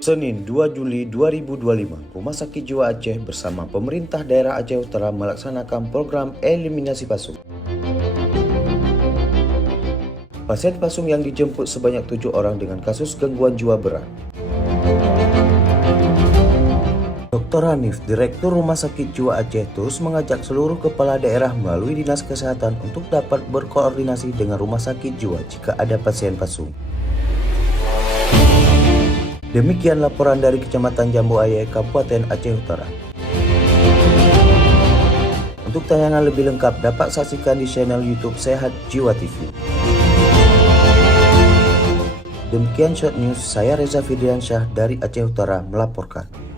Senin 2 Juli 2025, Rumah Sakit Jiwa Aceh bersama pemerintah daerah Aceh Utara melaksanakan program eliminasi pasung. Pasien pasung yang dijemput sebanyak 7 orang dengan kasus gangguan jiwa berat. Dr. Hanif, Direktur Rumah Sakit Jiwa Aceh, terus mengajak seluruh kepala daerah melalui Dinas Kesehatan untuk dapat berkoordinasi dengan rumah sakit jiwa jika ada pasien pasung. Demikian laporan dari Kecamatan Jambu Aye, Kabupaten Aceh Utara. Untuk tayangan lebih lengkap dapat saksikan di channel YouTube Sehat Jiwa TV. Demikian Short News, saya Reza Fidiansyah dari Aceh Utara melaporkan.